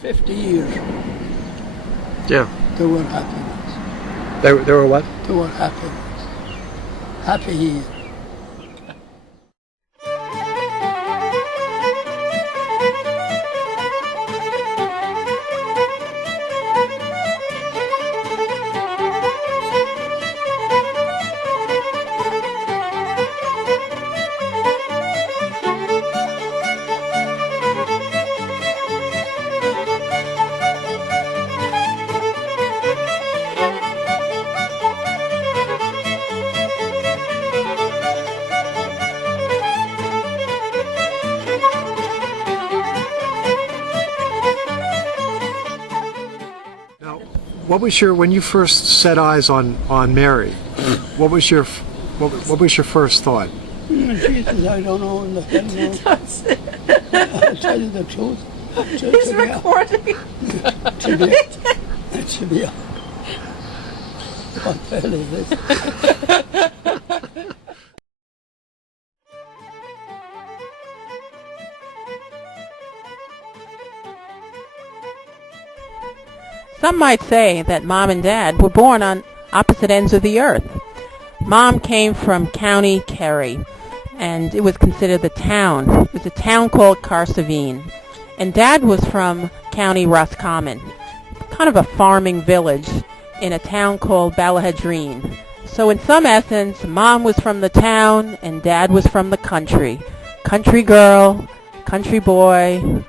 50 years. Yeah. They were happy ones. They were what? They were happy ones. Happy years. What was when you first set eyes on Mary? What was your first thought? Jesus, I don't know in the hell now. I'll tell you the truth. He's recording. To be what the hell is this? Some might say that Mom and Dad were born on opposite ends of the earth. Mom came from County Kerry, and it was considered the town. It was a town called Carsavine. And Dad was from County Roscommon, kind of a farming village in a town called Ballahadreen. So in some essence, Mom was from the town and Dad was from the country. Country girl, country boy.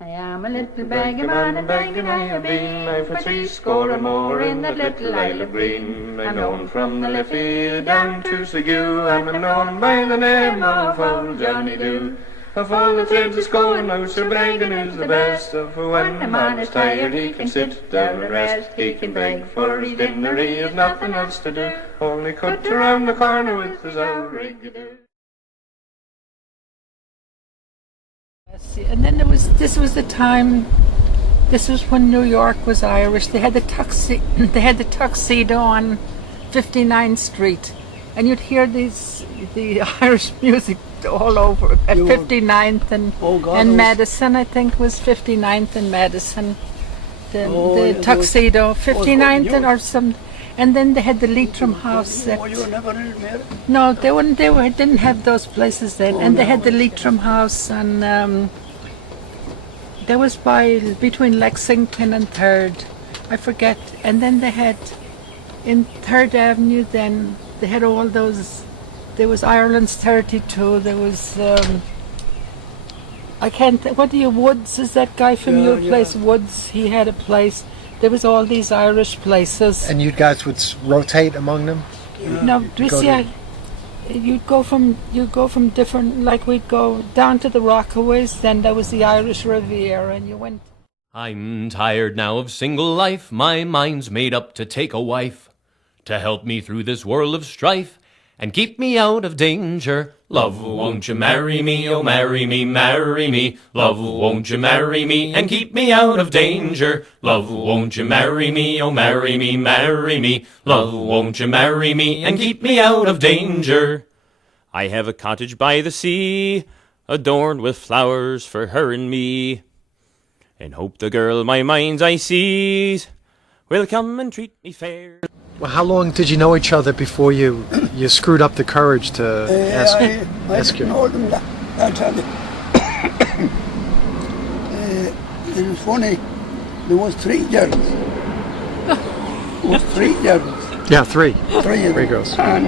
I am a little beggar man, and begging I have been, I've for 60 and more in that little Isle of Green. I'm known from the Liffey down to Segue, and I'm known by the name of old Johnny Doo. Of all the trades that's going out, Sir begging is the best. For when a man is tired, he can sit down and rest. He can beg for his dinner, he has nothing else to do, only cut around the corner with his old rig-a-doo. And then this was the time. This was when New York was Irish. They had the tuxedo on 59th Street, and you'd hear the Irish music all over at 59th and Madison. I think was 59th and Madison. The tuxedo, 59th and or some. And then they had the Leitrim House. You were never in there? No, they didn't have those places then. And they had the Leitrim House, and there was between Lexington and 3rd, I forget. And then they had in 3rd Avenue. Then they had all those. There was Ireland's 32. There was I can't. What do you Woods? Is that guy from your place? Woods. He had a place. There was all these Irish places. And you guys would rotate among them? No, you'd go from different, like we'd go down to the Rockaways, then there was the Irish Riviera, and you went. I'm tired now of single life, my mind's made up to take a wife, to help me through this world of strife, and keep me out of danger. Love, won't you marry me, oh marry me, marry me. Love, won't you marry me, and keep me out of danger. Love, won't you marry me, oh marry me, marry me. Love, won't you marry me, and keep me out of danger. I have a cottage by the sea, adorned with flowers for her and me, and hope the girl my mind's eye sees will come and treat me fair. Well, how long did you know each other before you screwed up the courage to ask you? I know them that. I tell you. It was funny. There was 3 girls. There was 3 girls. Yeah, 3. 3 girls. And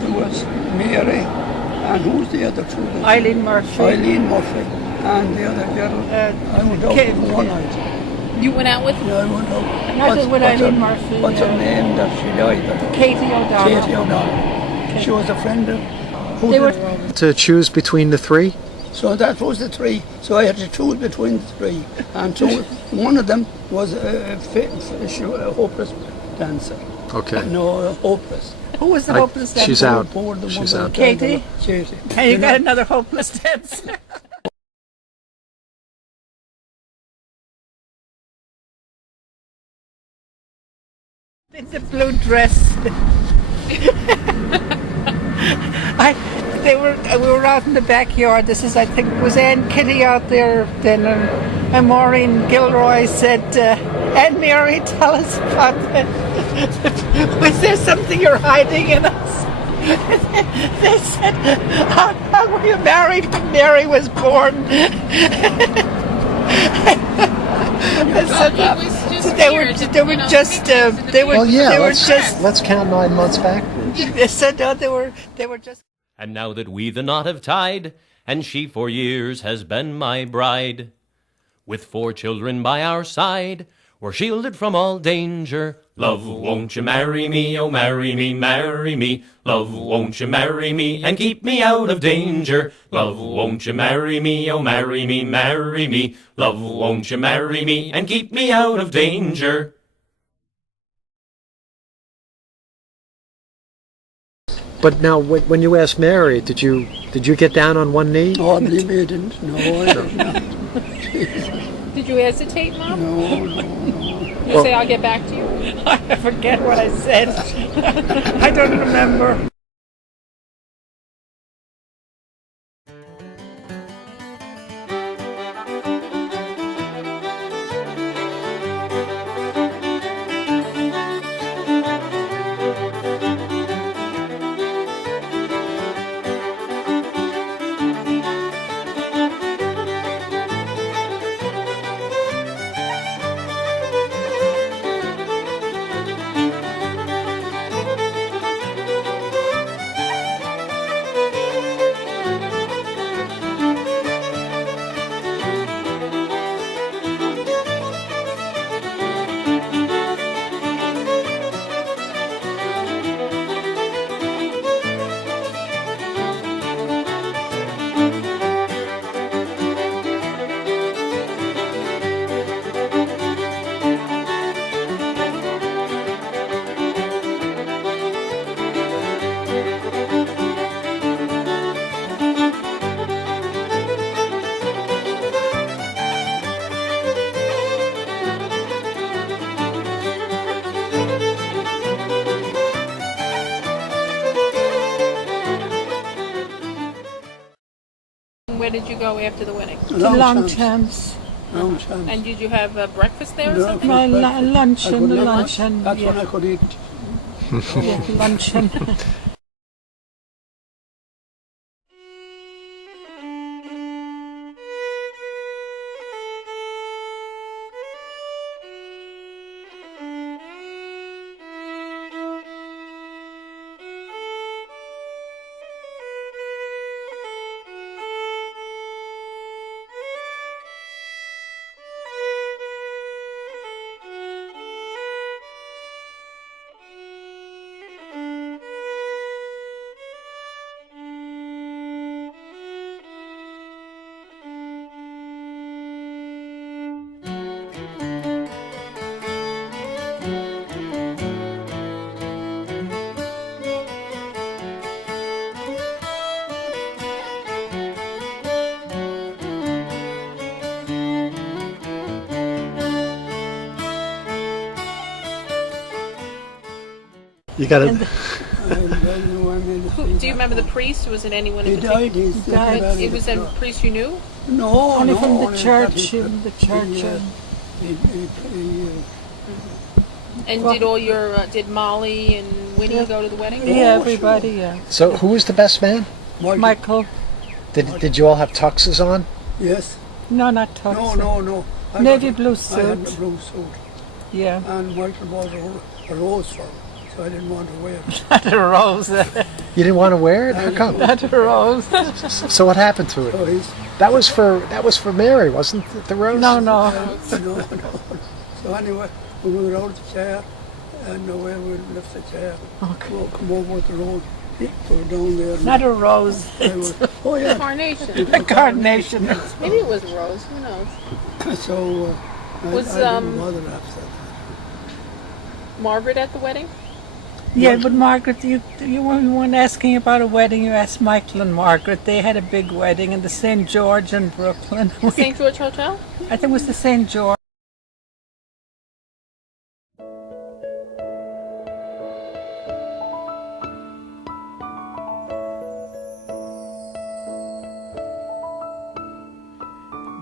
there was Mary, and who's the other 2? Eileen Murphy. Eileen Murphy. And the other girl, I went out for one night. You went out with? Yeah, I went out. I was with Eileen Murphy. What's her name that she died of? Katie O'Donnell. Katie O'Donnell. Okay. She was a friend of They were To choose between the three? So that was the three. So I had to choose between the three. And so one of them was a hopeless dancer. Okay. No, hopeless. who was the hopeless dancer? She's out. Bored, the She's one out. that- Katie? Katie. And you got another hopeless dancer. In the blue dress. We were out in the backyard. This is, I think, was Ann Kitty out there then, and Maureen Gilroy said, Aunt Mary, tell us about that. Was there something you're hiding in us? They said, how were you married when Mary was born? I said, Well, yeah, let's count 9 months backwards. they said, no, they were just. And now that we the knot have tied, and she for years has been my bride, with 4 children by our side, we're shielded from all danger. Love, won't you marry me? Oh, marry me, marry me. Love, won't you marry me and keep me out of danger? Love, won't you marry me? Oh, marry me, marry me. Love, won't you marry me and keep me out of danger? But now, when you asked Mary, did you get down on one knee? Oh, I believe me, I didn't. No, I did not. Did you hesitate, Mom? No. You say, I'll get back to you? I forget what I said. I don't remember. Where did you go after the wedding? Long chance. Long chance. And did you have breakfast there or No, something? My breakfast. luncheon, I could eat- luncheon. That's when I could eat. Yeah, luncheon. You got to. Do you remember the priest? Was it anyone He in particular? died. He's died. It was a priest you knew? No, Only no, from the only church, that in the church. And did all your did Molly and Winnie go to the wedding? Yeah, everybody, yeah. So, who was the best man? Michael. Did you all have tuxes on? Yes. No, not tux. No. I Navy got- blue I had suit. a blue suit. Yeah. And Michael bought a rose for me, so I didn't want to wear it. Not a rose. You didn't want to wear it? How come? Not a rose. So what happened to it? So he's, That was for Mary, wasn't it? The rose? No. no. So anyway, we went out the chair, and away we left the chair. Okay. We'll come over the road. They were down there. Not a rose, They were, oh yeah. Carnation. a carnation. Maybe it was rose. Who knows? So Was, I didn't bother after that. Margaret at the wedding? Yeah, but Margaret, you weren't asking about a wedding. You asked Michael and Margaret. They had a big wedding in the St. George in Brooklyn. St. George Hotel? I think it was the St. George.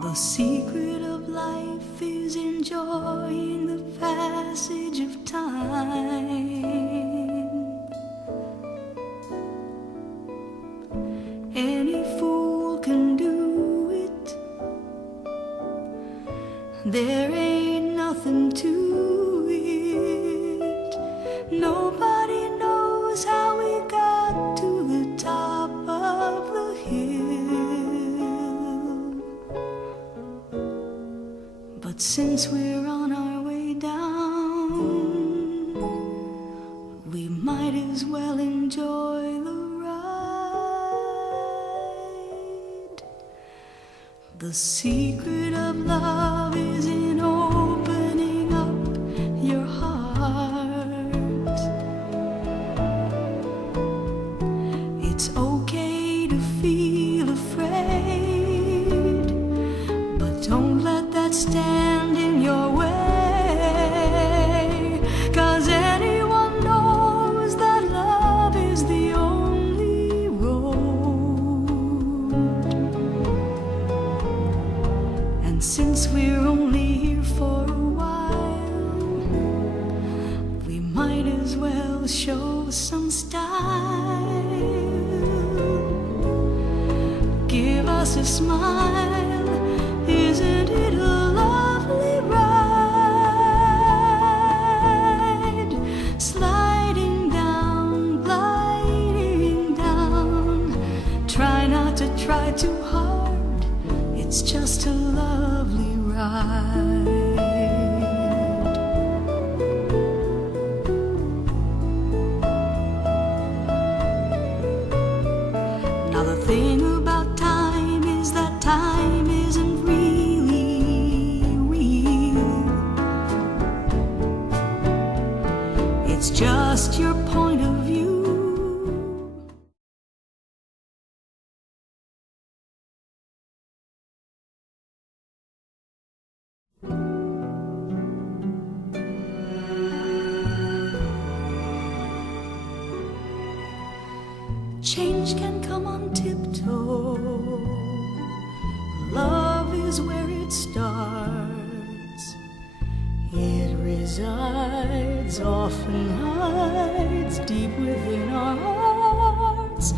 The secret of life is enjoying the passage of time. Any fool can do it. There ain't nothing to it. Nobody knows how we got to the top of the hill. But since we're on our way down, we might as well enjoy the ride. The secret of love is in opening up your heart. It's okay to feel afraid, but don't let that stand in your way. 'Cause anyone knows that love is the only road. And since we're only here for a while, we might as well show some style. Give us a smile, isn't it a lovely ride? Sliding down, gliding down. Try not to try too hard, it's just a lovely ride. Now the thing about time is that time isn't really real. It's just your point of view. Change can come on tiptoe. Love is where it starts. It resides, often hides deep within our hearts.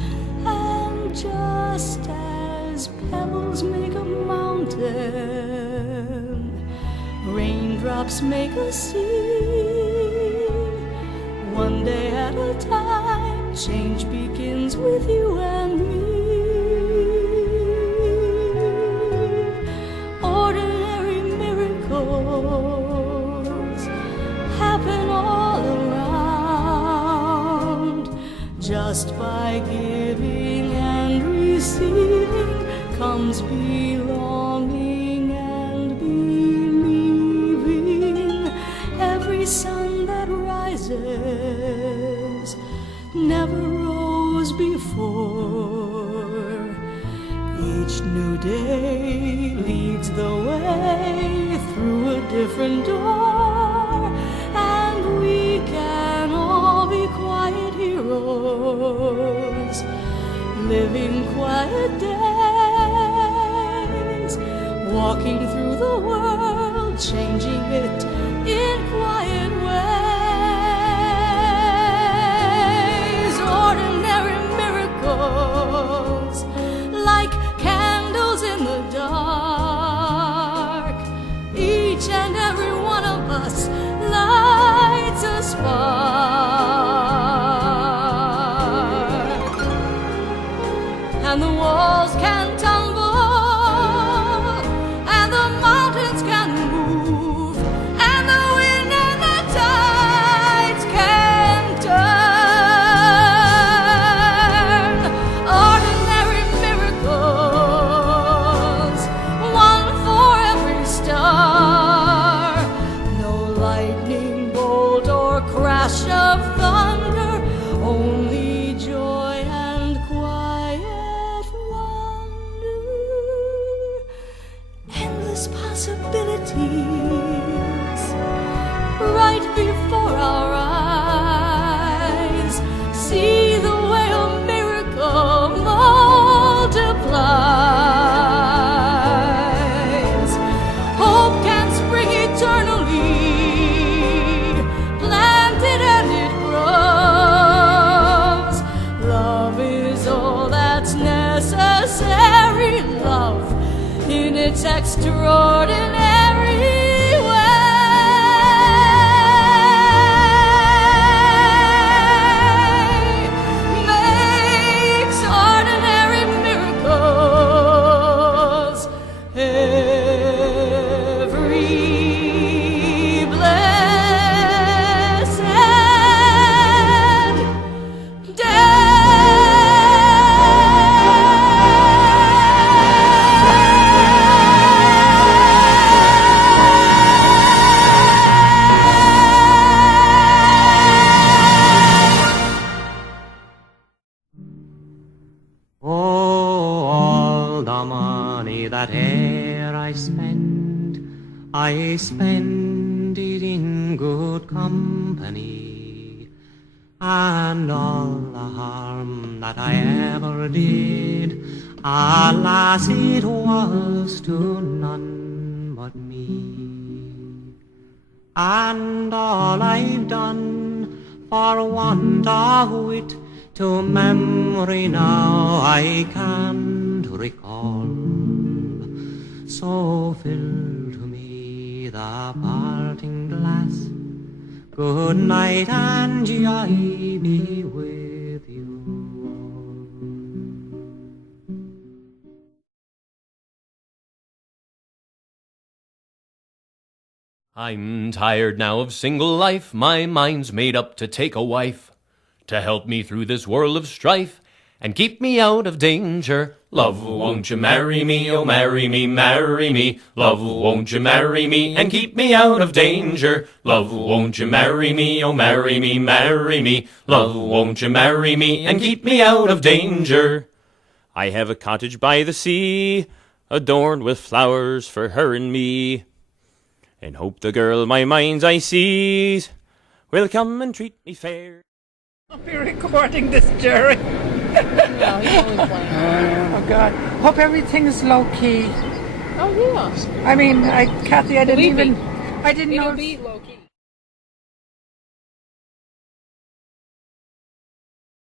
And just as pebbles make a mountain, raindrops make a sea. One day at a time, change begins with you and me. Ordinary miracles happen all around. Just by giving and receiving comes belonging and believing. Every sun that rises never rose before. Each new day leads the way through a different door, and we can all be quiet heroes, living quiet days, walking through the world, changing it in quiet ways. Ordinary miracles, like candles in the dark. Each and every one of us lights a spark. And the walls can tumble, and the mountains can move, and the wind and the tides can turn. necessary love in its extraordinary way makes ordinary miracles every blessed day. Oh, all the money that e'er I spend it in good company, and all the harm that I ever did, alas, it was to none but me. And all I've done for want of wit, to memory now I can't recall. So fill to me the parting glass. Good night and joy be with you. I'm tired now of single life, my mind's made up to take a wife, to help me through this world of strife, and keep me out of danger. Love, won't you marry me, oh marry me, marry me. Love, won't you marry me, and keep me out of danger. Love, won't you marry me, oh marry me, marry me. Love, won't you marry me, and keep me out of danger. I have a cottage by the sea, adorned with flowers for her and me, and hope the girl my mind's eye sees will come and treat me fair. I'll be recording this, Jerry. No, he's only playing. Oh, God. Hope everything's low-key. Oh, yeah. I mean, Kathy, I didn't Believe me, even... I didn't know... It'll be